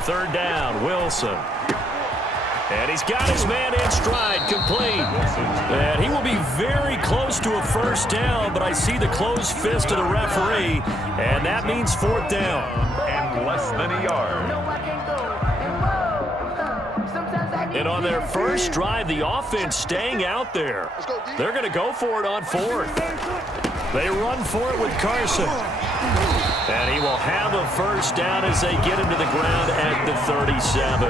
On third down, Wilson. And he's got his man in stride, complete. And he will be very close to a first down, but I see the closed fist of the referee, and that means fourth down. And less than a yard. And on their first drive, the offense staying out there. They're going to go for it on fourth. They run for it with Carson. And he will have a first down as they get him to the ground at the 37.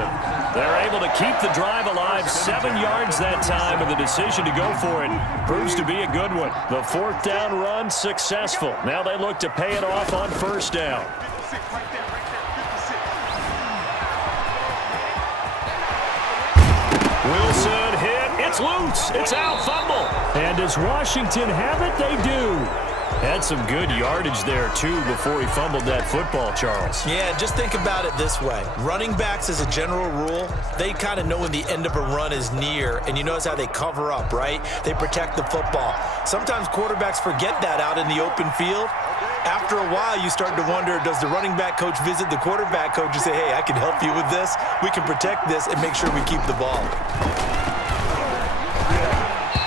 They're able to keep the drive alive, 7 yards that time, and the decision to go for it proves to be a good one. The fourth down run successful. Now they look to pay it off on first down. Wilson hit. It's loose. It's out. Fumble. And does Washington have it? They do. Had some good yardage there, too, before he fumbled that football, Charles. Yeah, just think about it this way. Running backs, as a general rule, they kind of know when the end of a run is near, and you notice how they cover up, right? They protect the football. Sometimes quarterbacks forget that out in the open field. After a while, you start to wonder, does the running back coach visit the quarterback coach and say, hey, I can help you with this, we can protect this, and make sure we keep the ball.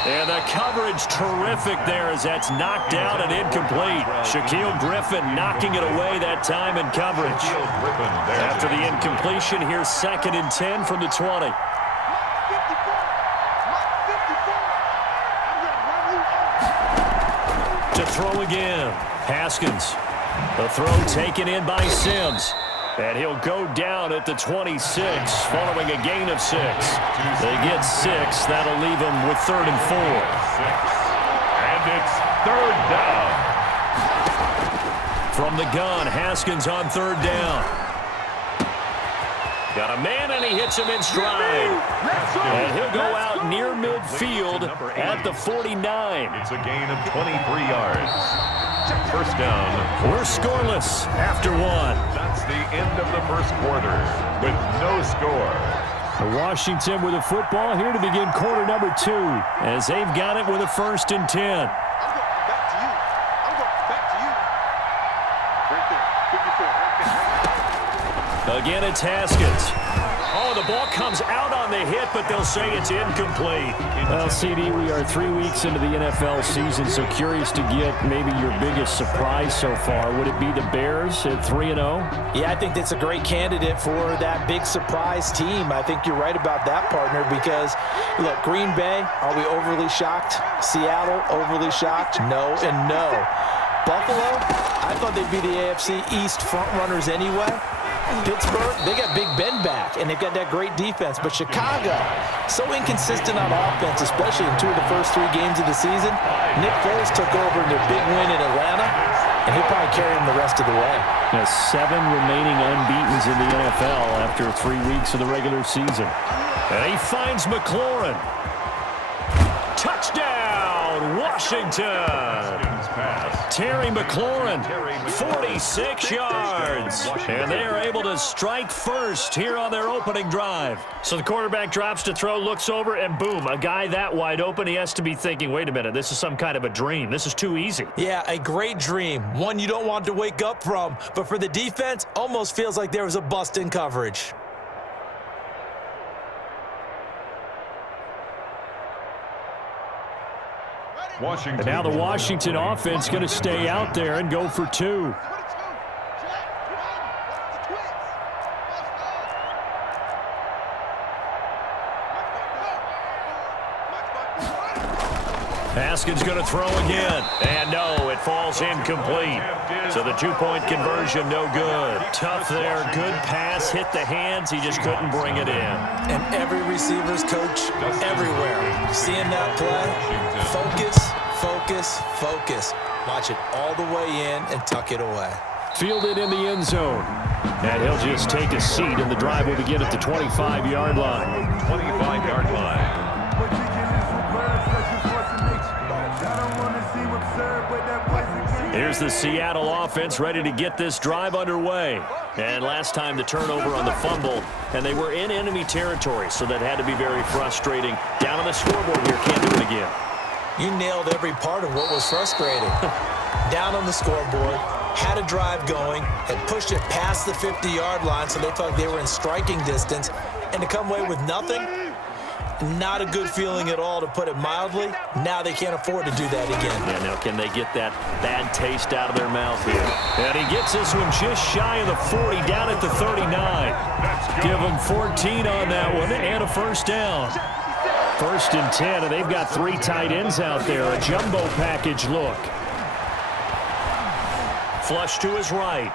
And the coverage terrific there as that's knocked down and incomplete. Shaquille Griffin knocking it away that time in coverage. After the incompletion, here's 2nd and 10 from the 20. To throw again, Haskins. The throw taken in by Sims. And he'll go down at the 26 following a gain of 6. They get 6. That'll leave them with 3rd and 4. And it's 3rd down. From the gun, Haskins on 3rd down. Got a man, and he hits him in stride. And he'll go out near midfield at the 49. It's a gain of 23 yards. First down. We're scoreless after 1. That's the end of the first quarter with no score. Washington with the football here to begin quarter number 2 as they've got it with a 1st and 10. Again, it's Haskins. Oh, the ball comes out on the hit, but they'll say it's incomplete. Well, CD, we are 3 weeks into the NFL season, so curious to get maybe your biggest surprise so far. Would it be the Bears at 3-0? Yeah, I think that's a great candidate for that big surprise team. I think you're right about that, partner, because, look, Green Bay, are we overly shocked? Seattle, overly shocked? No and no. Buffalo, I thought they'd be the AFC East frontrunners anyway. Pittsburgh, they got Big Ben back, and they've got that great defense. But Chicago, so inconsistent on offense, especially in 2 of the first 3 games of the season. Nick Foles took over in their big win in Atlanta, and he'll probably carry them the rest of the way. 7 remaining unbeatens in the NFL after 3 weeks of the regular season. And he finds McLaurin. Touchdown, Washington. Terry McLaurin, 46 yards. And they are able to strike first here on their opening drive. So the quarterback drops to throw, looks over, and boom, a guy that wide open, he has to be thinking, wait a minute, this is some kind of a dream. This is too easy. Yeah, a great dream. One you don't want to wake up from. But for the defense, almost feels like there was a bust in coverage. Washington. And now the Washington offense going to stay out there and go for 2. Haskins going to throw again. And no, it falls incomplete. So the 2-point conversion, no good. Tough there. Good pass. Hit the hands. He just couldn't bring it in. And every receiver's coach everywhere. Seeing that play, focus, focus, focus. Watch it all the way in and tuck it away. Fielded in the end zone. And he'll just take a seat, and the drive will begin at the 25-yard line. 25-yard line. Here's the Seattle offense ready to get this drive underway. And last time the turnover on the fumble, and they were in enemy territory, so that had to be very frustrating. Down on the scoreboard here, can't do it again. You nailed every part of what was frustrating. Down on the scoreboard, had a drive going, had pushed it past the 50-yard line so they felt like they were in striking distance, and to come away with nothing, not a good feeling at all, to put it mildly. Now they can't afford to do that again. Yeah, now can they get that bad taste out of their mouth here? And he gets this one just shy of the 40, down at the 39. Give them 14 on that one and a first down. 1st and 10, and they've got 3 tight ends out there. A jumbo package look. Flush to his right.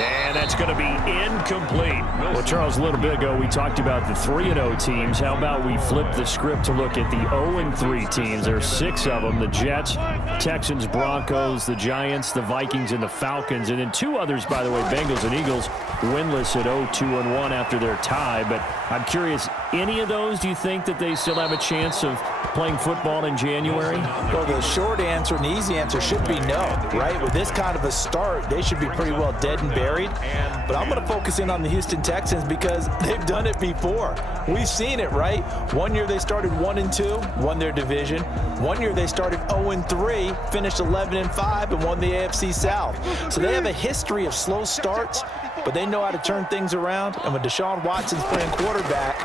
And that's going to be incomplete. Well, Charles, a little bit ago we talked about the 3-0 teams. How about we flip the script to look at the 0-3 teams? There's 6 of them: the Jets, Texans, Broncos, the Giants, the Vikings, and the Falcons. And then 2 others, by the way, Bengals and Eagles, winless at 0-2-1 after their tie. But I'm curious, any of those, do you think that they still have a chance of playing football in January? Well, the short answer and the easy answer should be no, right? With this kind of a start, they should be pretty well dead and buried. But I'm going to focus in on the Houston Texans because they've done it before. We've seen it, right? One year they started 1-2, won their division. One year they started 0-3, finished 11-5, and won the AFC South. So they have a history of slow starts, but they know how to turn things around. And when Deshaun Watson's playing quarterback,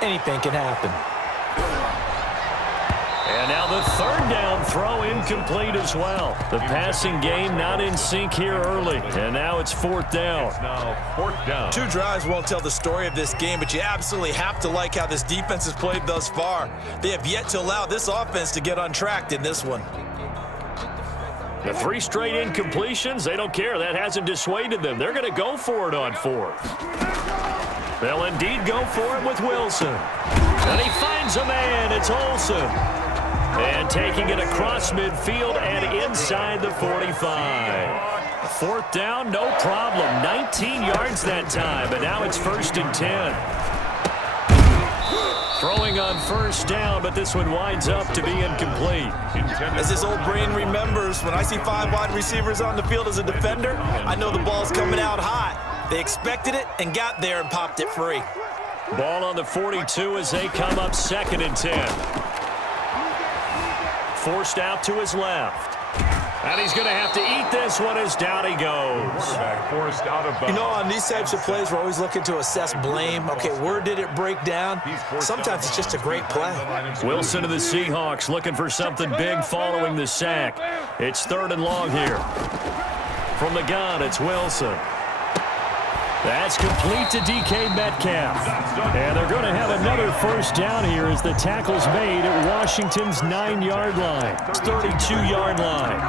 anything can happen. And now the 3rd down throw incomplete as well. The passing game not in sync here early. And now it's 4th down. Now 4th down. 2 drives won't tell the story of this game, but you absolutely have to like how this defense has played thus far. They have yet to allow this offense to get untracked in this one. The 3 straight incompletions, they don't care. That hasn't dissuaded them. They're going to go for it on 4th. They'll indeed go for it with Wilson. And he finds a man. It's Olsen. And taking it across midfield and inside the 45. 4th down, no problem. 19 yards that time, but now it's 1st and 10. Throwing on 1st down, but this one winds up to be incomplete. As this old brain remembers, when I see 5 wide receivers on the field as a defender, I know the ball's coming out hot. They expected it and got there and popped it free. Ball on the 42 as they come up 2nd and 10. Forced out to his left. And he's going to have to eat this one as down he goes. Quarterback forced out of bounds. You know, on these types of plays, we're always looking to assess blame. Okay, where did it break down? Sometimes it's just a great play. Wilson of the Seahawks looking for something big following the sack. It's 3rd and long here. From the gun, it's Wilson. That's complete to DK Metcalf. And they're going to have another 1st down here as the tackle's made at Washington's 9-yard line. 32-yard line.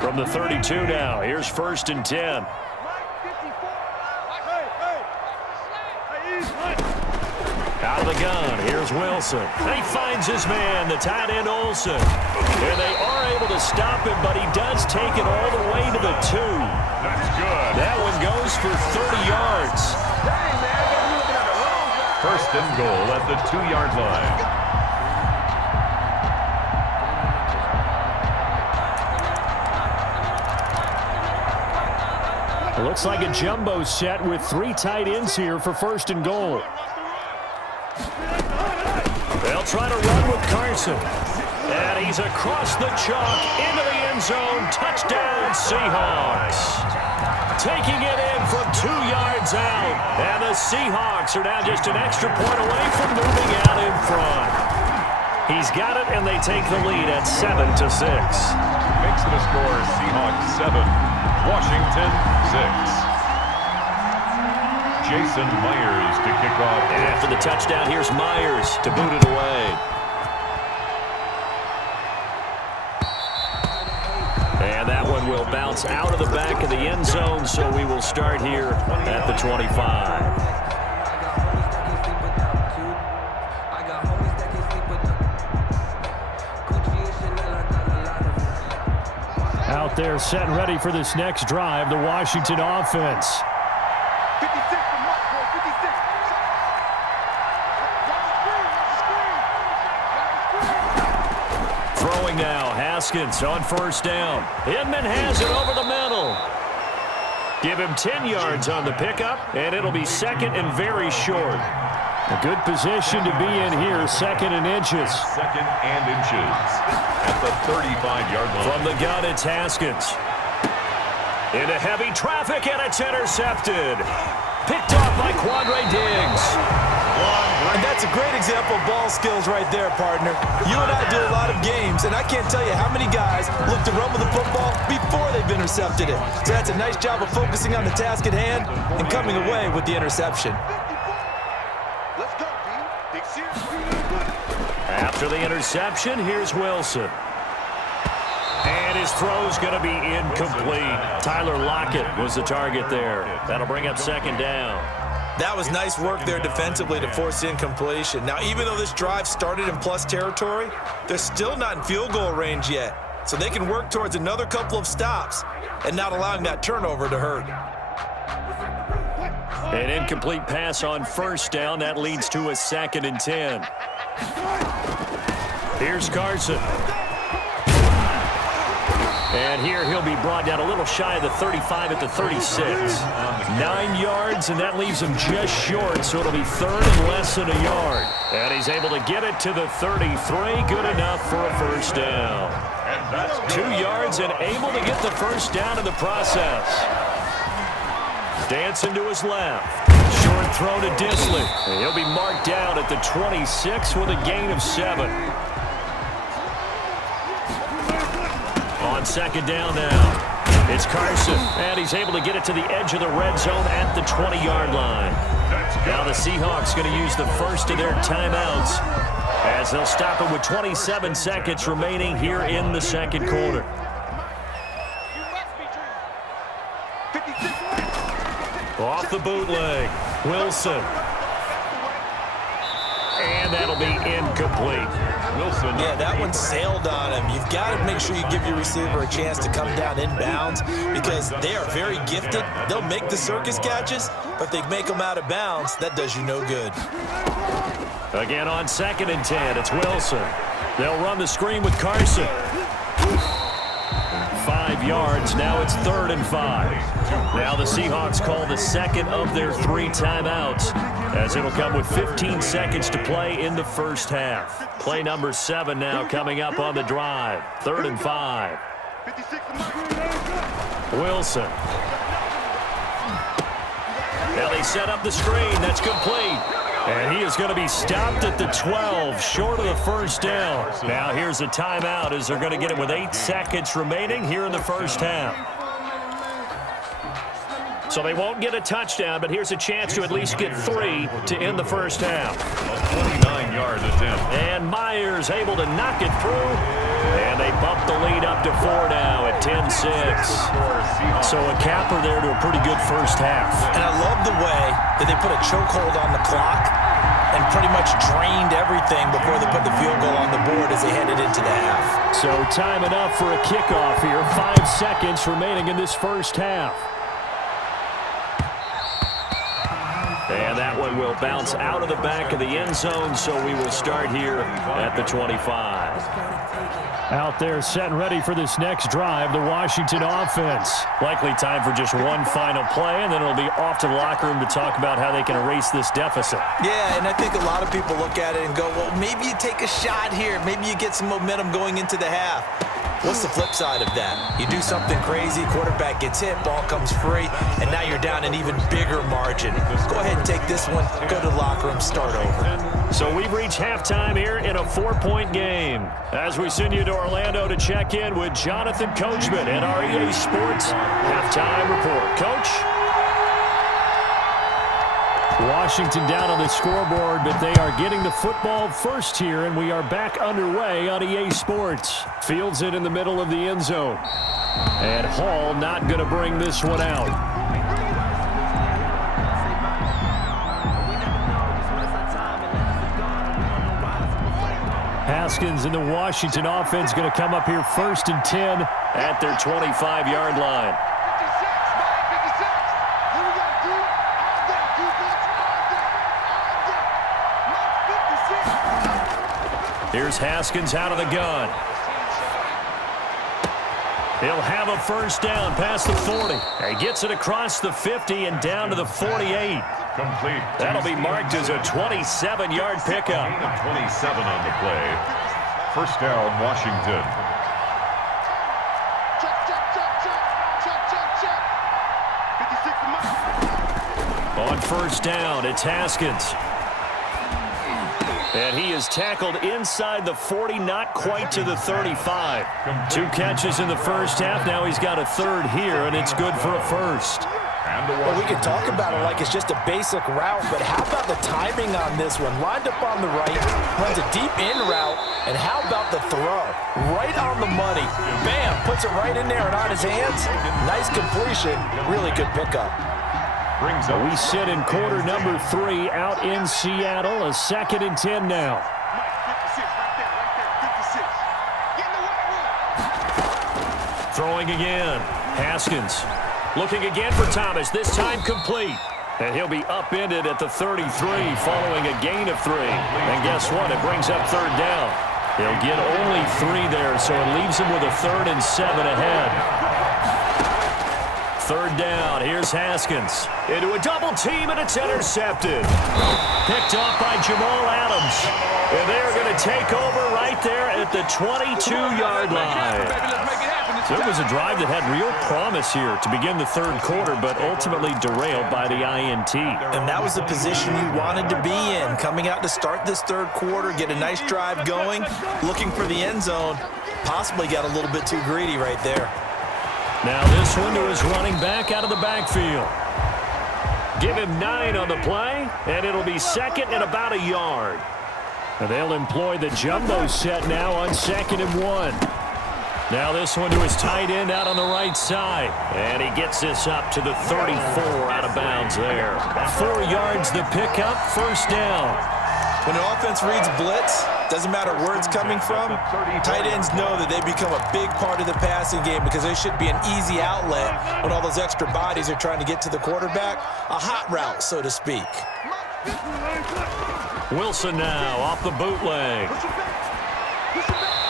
From the 32 now, here's 1st and 10. Out of the gun, here's Wilson. And he finds his man, the tight end Olsen. And they are able to stop him, but he does take it all the way to the 2. That's good. That one goes for 30 yards. 1st and goal at the 2-yard line. It looks like a jumbo set with 3 tight ends here for 1st and goal. They'll try to run with Carson. And he's across the chalk into the end zone. Touchdown, Seahawks. Taking it in from 2 yards out. And the Seahawks are now just an extra point away from moving out in front. He's got it, and they take the lead at 7-6. Makes the score Seahawks 7, Washington 6. Jason Myers to kick off. And after the touchdown, here's Myers to boot it away. And that one will bounce out of the back of the end zone, so we will start here at the 25. Out there set and ready for this next drive, the Washington offense. Now, Haskins on 1st down. Inman has it over the middle. Give him 10 yards on the pickup, and it'll be second and very short. A good position to be in here, second and inches. Second and inches at the 35-yard line. From the gun, it's Haskins. Into heavy traffic, and it's intercepted. Picked off by Quandre Diggs. And that's a great example of ball skills right there, partner. You and I do a lot of games, and I can't tell you how many guys look to run with the football before they've intercepted it. So that's a nice job of focusing on the task at hand and coming away with the interception. After the interception, here's Wilson. And his throw's going to be incomplete. Tyler Lockett was the target there. That'll bring up second down. That was nice work there defensively to force incompletion. Now, even though this drive started in plus territory, they're still not in field goal range yet. So they can work towards another couple of stops and not allowing that turnover to hurt. An incomplete pass on first down. That leads to a second and 10. Here's Carson. And here he'll be brought down a little shy of the 35 at the 36. 9 yards, and that leaves him just short, so it'll be third and less than a yard. And he's able to get it to the 33. Good enough for a first down. 2 yards and able to get the first down in the process. Dancing to his left. Short throw to Disley. And he'll be marked down at the 26 with a gain of 7. On second down now, it's Carson, and he's able to get it to the edge of the red zone at the 20-yard line. Now the Seahawks going to use the first of their timeouts as they'll stop it with 27 seconds remaining here in the second quarter. Off the bootleg, Wilson. And that'll be incomplete. Wilson. Yeah, that one sailed on him. You've got to make sure you give your receiver a chance to come down inbounds because they are very gifted. They'll make the circus catches, but if they make them out of bounds, that does you no good. Again on second and 10, it's Wilson. They'll run the screen with Carson. 5 yards, now it's third and 5. Now the Seahawks call the second of their 3 timeouts as it'll come with 15 seconds to play in the first half. Play number 7 now coming up on the drive. Third and 5. Wilson. Now they set up the screen. That's complete. And he is going to be stopped at the 12, short of the first down. Now here's a timeout as they're going to get it with 8 seconds remaining here in the first half. So they won't get a touchdown, but here's a chance to at least get 3 to end the first half. A 29-yard attempt. And Myers able to knock it through. And they bump the lead up to 4 now at 10-6. So a capper there to a pretty good first half. And I love the way that they put a chokehold on the clock and pretty much drained everything before they put the field goal on the board as they headed into the half. So time enough for a kickoff here. 5 seconds remaining in this first half. And that one will bounce out of the back of the end zone, so we will start here at the 25. Out there set and ready for this next drive, the Washington offense. Likely time for just one final play, and then it'll be off to the locker room to talk about how they can erase this deficit. Yeah, and I think a lot of people look at it and go, well, maybe you take a shot here. Maybe you get some momentum going into the half. What's the flip side of that? You do something crazy, quarterback gets hit, ball comes free, and now you're down an even bigger margin. Go ahead and take this one, go to the locker room, start over. So we've reached halftime here in a 4-point game. As we send you to Orlando to check in with Jonathan Coachman at our EA Sports Halftime Report. Coach? Washington down on the scoreboard, but they are getting the football first here, and we are back underway on EA Sports. Fields it in the middle of the end zone. And Hall not going to bring this one out. Haskins and the Washington offense going to come up here first and 10 at their 25-yard line. Here's Haskins out of the gun. He'll have a first down past the 40. He gets it across the 50 and down to the 48. Complete. That'll be marked as a 27-yard pickup. Gain of 27 on the play. First down, Washington. On first down, it's Haskins. And he is tackled inside the 40, not quite to the 35. 2 catches in the first half. Now he's got a third here, and it's good for a first. Well, we can talk about it like it's just a basic route, but how about the timing on this one? Lined up on the right, runs a deep in route, and how about the throw? Right on the money. Bam, puts it right in there and on his hands. Nice completion. Really good pickup. We sit in quarter number 3 out in Seattle. A 2nd and 10 now. Throwing again. Haskins looking again for Thomas. This time complete. And he'll be upended at the 33 following a gain of 3. And guess what? It brings up third down. He'll get only 3 there, so it leaves him with a 3rd and 7 ahead. Third down, here's Haskins. Into a double team, and it's intercepted. Picked off by Jamal Adams. And they're going to take over right there at the 22-yard line. So it was a drive that had real promise here to begin the third quarter, but ultimately derailed by the INT. And that was the position you wanted to be in, coming out to start this third quarter, get a nice drive going, looking for the end zone. Possibly got a little bit too greedy right there. Now this one to his running back out of the backfield. Give him 9 on the play, and it'll be 2nd and about a yard. And they'll employ the jumbo set now on 2nd and 1. Now this one to his tight end out on the right side. And he gets this up to the 34 out of bounds there. 4 yards the pickup, first down. When an offense reads blitz, doesn't matter where it's coming from, tight ends know that they become a big part of the passing game because they should be an easy outlet when all those extra bodies are trying to get to the quarterback. A hot route, so to speak. Wilson now off the bootleg.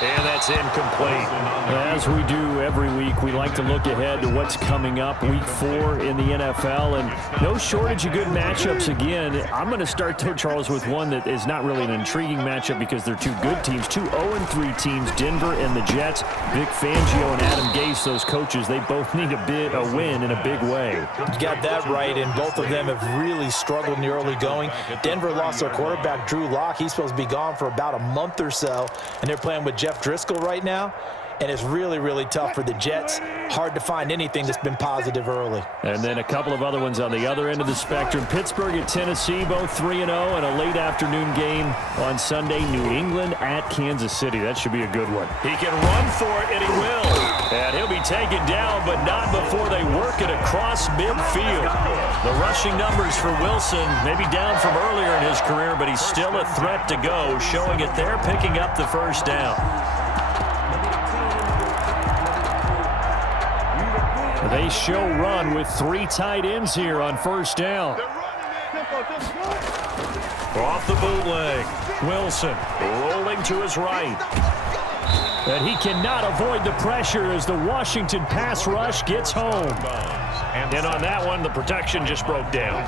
And that's incomplete. As we do every week, we like to look ahead to what's coming up week 4 in the NFL, and no shortage of good matchups again. I'm going to start, Charles, with one that is not really an intriguing matchup because they're 2 good teams, 2 0-3 teams, Denver and the Jets. Vic Fangio and Adam Gase, those coaches, they both need a win in a big way. You got that right, and both of them have really struggled in the early going. Denver lost their quarterback, Drew Lock. He's supposed to be gone for about a month or so, and they're playing with Jeff Driscoll right now, and it's really, really tough for the Jets. Hard to find anything that's been positive early. And then a couple of other ones on the other end of the spectrum. Pittsburgh at Tennessee, both 3-0, and a late afternoon game on Sunday, New England at Kansas City. That should be a good one. He can run for it, and he will. And he'll be taken down, but not before they work it across midfield. The rushing numbers for Wilson, maybe down from earlier in his career, but he's still a threat to go, showing it there, picking up the first down. They show run with 3 tight ends here on first down. Off the bootleg. Wilson rolling to his right. And he cannot avoid the pressure as the Washington pass rush gets home. And on that one, the protection just broke down.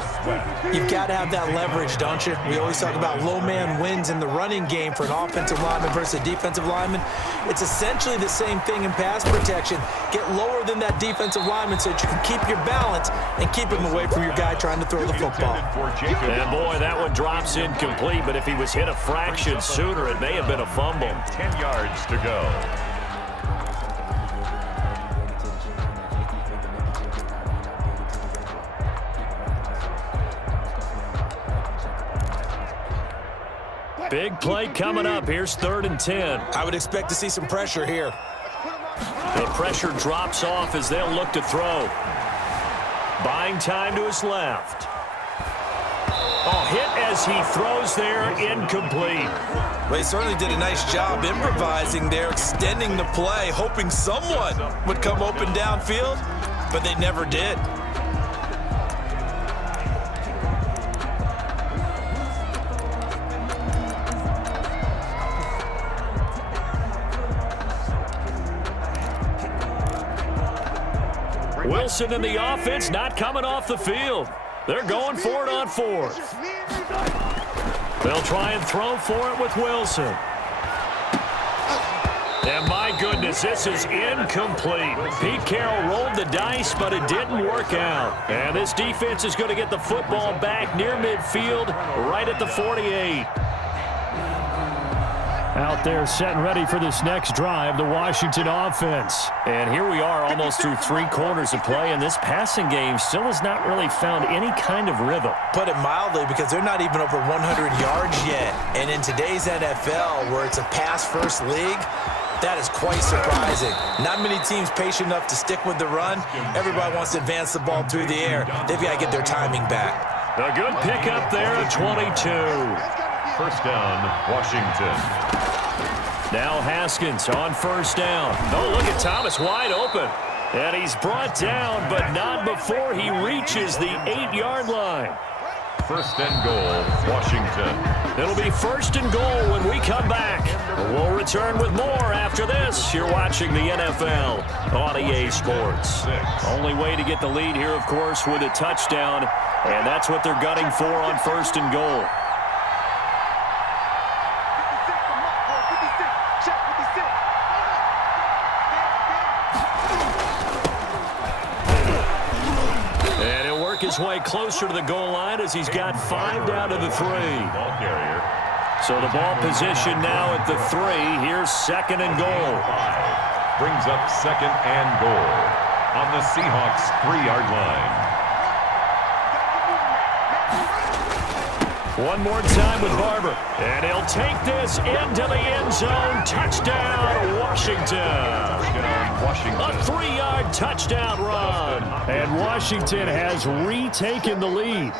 You've got to have that leverage, don't you? We always talk about low man wins in the running game for an offensive lineman versus a defensive lineman. It's essentially the same thing in pass protection. Get lower than that defensive lineman so that you can keep your balance and keep him away from your guy trying to throw the football. And boy, that one drops incomplete, but if he was hit a fraction sooner, it may have been a fumble. 10 yards to go. Big play coming up. Here's 3rd and 10. I would expect to see some pressure here. The pressure drops off as they'll look to throw. Buying time to his left. Oh, hit as he throws there, incomplete. Well, he certainly did a nice job improvising there, extending the play, hoping someone would come open downfield, but they never did. Wilson and the offense not coming off the field. They're going for it on 4th. They'll try and throw for it with Wilson. And my goodness, this is incomplete. Pete Carroll rolled the dice, but it didn't work out. And this defense is going to get the football back near midfield, right at the 48. Out there set and ready for this next drive, the Washington offense. And here we are almost through 3 quarters of play, and this passing game still has not really found any kind of rhythm. Put it mildly, because they're not even over 100 yards yet. And in today's NFL, where it's a pass-first league, that is quite surprising. Not many teams patient enough to stick with the run. Everybody wants to advance the ball through the air. They've got to get their timing back. A good pickup there at 22. First down, Washington. Now Haskins on first down. Oh, look at Thomas wide open. And he's brought down, but not before he reaches the 8-yard line. First and goal, Washington. It'll be first and goal when we come back. We'll return with more after this. You're watching the NFL on EA Sports. Only way to get the lead here, of course, with a touchdown. And that's what they're gunning for on first and goal. His way closer to the goal line as he's got 5 down to the 3. Ball carrier. So the ball position now at the 3. Here's second and goal. Brings up second and goal on the Seahawks 3-yard line. One more time with Barber. And he'll take this into the end zone. Touchdown, Washington. A 3-yard touchdown run. And Washington has retaken the lead.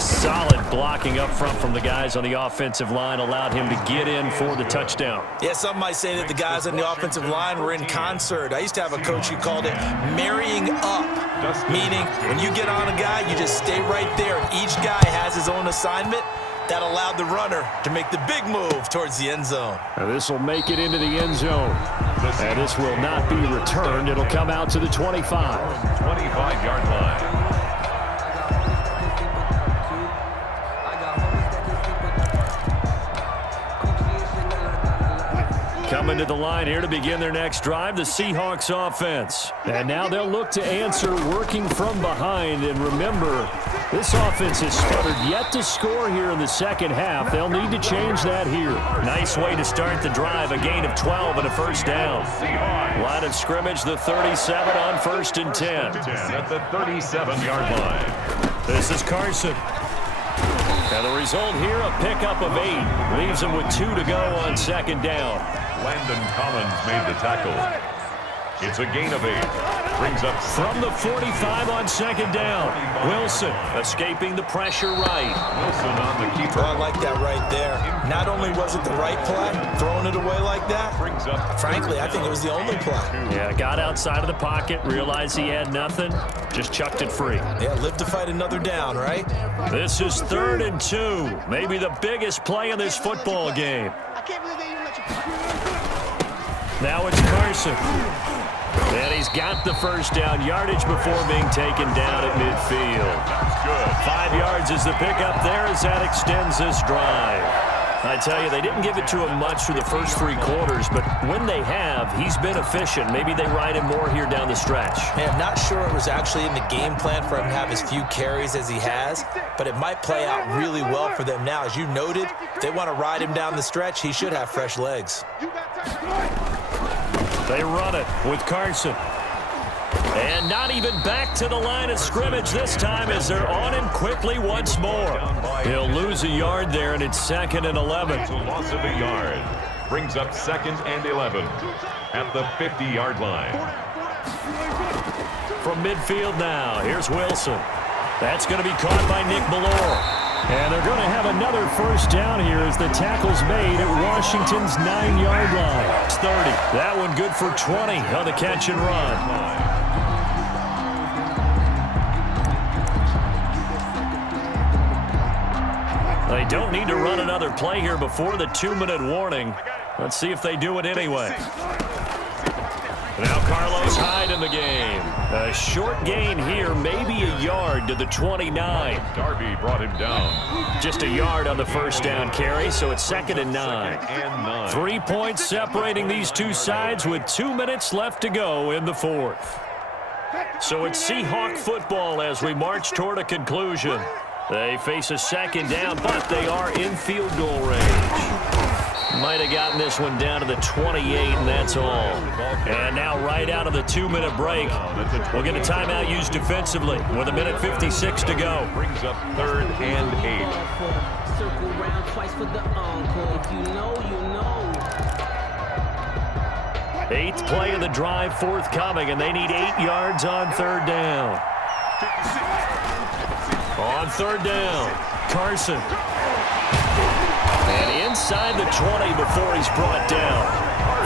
Solid blocking up front from the guys on the offensive line allowed him to get in for the touchdown. Yeah, some might say that the guys on the offensive line were in concert. I used to have a coach who called it marrying up, meaning when you get on a guy, you just stay right there. Each guy has his own assignment. That allowed the runner to make the big move towards the end zone. This will make it into the end zone. And this will not be returned. It'll come out to the 25. 25-yard line. Coming to the line here to begin their next drive, the Seahawks offense. And now they'll look to answer working from behind. And remember, this offense has sputtered yet to score here in the second half. They'll need to change that here. Nice way to start the drive, a gain of 12 and a first down. Line of scrimmage, the 37 on first and 10. At the 37-yard line. This is Carson. And the result here, a pickup of 8. Leaves him with 2 to go on second down. Landon Collins made the tackle. It's a gain of 8. Brings up from the 45 on second down. Wilson escaping the pressure right. Wilson on the keeper. I like that right there. Not only was it the right play, throwing it away like that, brings up. Frankly, I think it was the only play. Yeah, got outside of the pocket, realized he had nothing, just chucked it free. Yeah, live to fight another down, right? This is 3rd and 2. Maybe the biggest play in this football game. Now it's Carson. And he's got the first down, yardage before being taken down at midfield. That's good. 5 yards is the pickup there as that extends this drive. I tell you, they didn't give it to him much through the first 3 quarters, but when they have, he's been efficient. Maybe they ride him more here down the stretch. Man, I'm not sure it was actually in the game plan for him to have as few carries as he has, but it might play out really well for them now. As you noted, if they want to ride him down the stretch, he should have fresh legs. They run it with Carson. And not even back to the line of scrimmage this time as they're on him quickly once more. He'll lose a yard there, and it's 2nd and 11. It's a loss of a yard. Brings up 2nd and 11 at the 50-yard line. From midfield now, here's Wilson. That's going to be caught by Nick Ballore. And they're going to have another first down here as the tackle's made at Washington's 9-yard line. It's 30. That one good for 20 on the catch and run. They don't need to run another play here before the 2-minute warning. Let's see if they do it anyway. Now Carlos Hyde in the game. A short gain here, maybe a yard to the 29. Darby brought him down. Just a yard on the first down carry, so it's 2nd and 9. 3 points separating these two sides with 2 minutes left to go in the 4th. So it's Seahawk football as we march toward a conclusion. They face a 2nd down, but they are in field goal range. Might have gotten this one down to the 28, and that's all. And now right out of the 2-minute break, we'll get a timeout used defensively with 1:56 to go. Brings up 3rd and 8. Circle round twice for the encore. If you know, you know. 8th play of the drive forthcoming, and they need 8 yards on 3rd down. On 3rd down, Carson. And inside the 20 before he's brought down.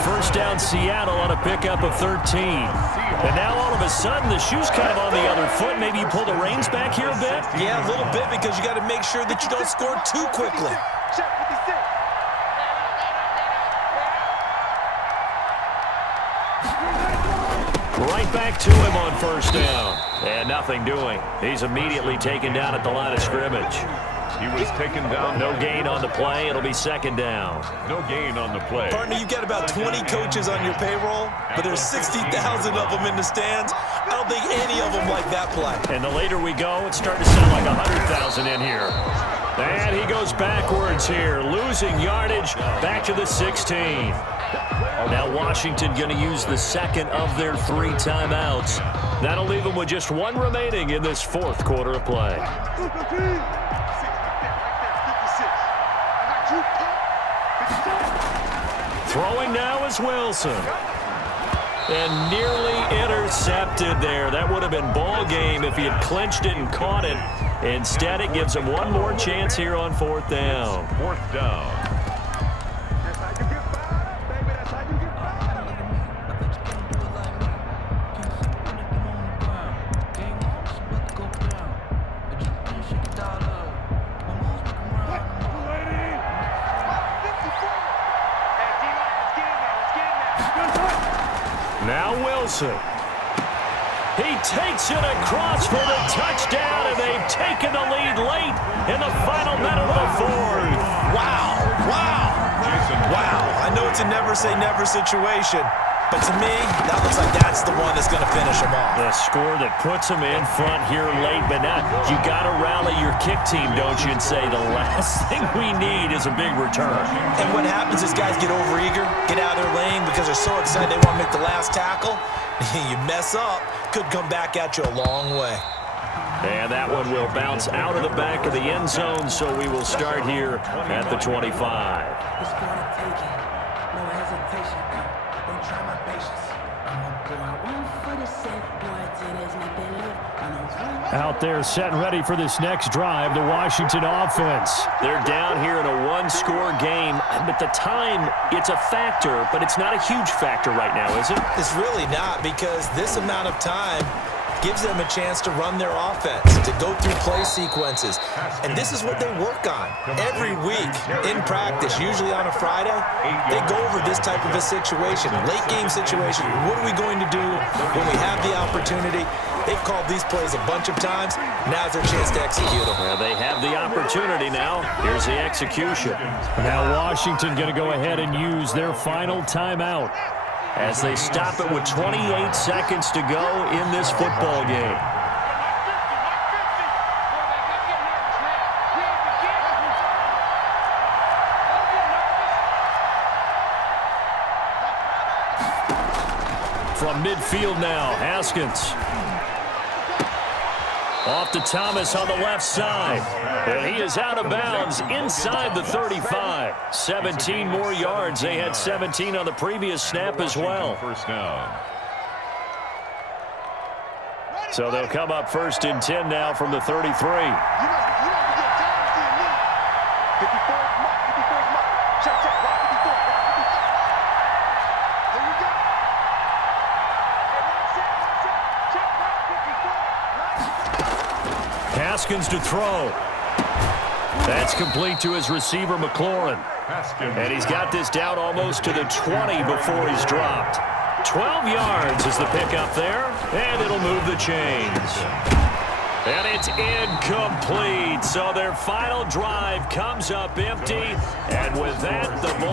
First down, Seattle on a pickup of 13. And now all of a sudden, the shoe's kind of on the other foot. Maybe you pull the reins back here a bit? Yeah, a little bit, because you got to make sure that you don't score too quickly. Right back to him on first down. And nothing doing. He's immediately taken down at the line of scrimmage. He was taken down. No gain on the play. It'll be 2nd down. No gain on the play. Partner, you've got about 20 coaches on your payroll, but there's 60,000 of them in the stands. I don't think any of them like that play. And the later we go, it's starting to sound like 100,000 in here. And he goes backwards here, losing yardage back to the 16. Now Washington going to use the 2nd of their 3 timeouts. That'll leave them with just 1 remaining in this 4th quarter of play. Throwing now is Wilson. And nearly intercepted there. That would have been ball game if he had clinched it and caught it. Instead, it gives him 1 more chance here on 4th down. 4th down. Now Wilson. He takes it across for the touchdown, and they've taken the lead late in the final minute of the 4th. Wow. I know it's a never-say-never situation, but to me, that looks like that's the one that's going to finish them off. The score that puts them in front here late, but now you got to rally your kick team, don't you, and say the last thing we need is a big return. And what happens is guys get overeager, get out of their lane because they're so excited they want to make the last tackle. You mess up, could come back at you a long way. And that one will bounce out of the back of the end zone, so we will start here at the 25. It's gonna take it. No hesitation. Don't try my patience. I'm a boy. One for the set, boy. Till there's nothing left. Out there set and ready for this next drive, the Washington offense. They're down here in a 1-score game, but the time, it's a factor, but it's not a huge factor right now, is it? It's really not, because this amount of time gives them a chance to run their offense, to go through play sequences. And this is what they work on every week in practice, usually on a Friday. They go over this type of a situation, late game situation. What are we going to do when we have the opportunity? They've called these plays a bunch of times. Now's their chance to execute them. Well, they have the opportunity now. Here's the execution. Now Washington going to go ahead and use their final timeout as they stop it with 28 seconds to go in this football game. From midfield now, Haskins. Off to Thomas on the left side. And he is out of bounds inside the 35. 17 more yards. They had 17 on the previous snap as well. First down. So they'll come up 1st and 10 now from the 33. Haskins to throw. That's complete to his receiver, McLaurin. And he's got this down almost to the 20 before he's dropped. 12 yards is the pickup there, and it'll move the chains. And it's incomplete. So their final drive comes up empty, and with that, the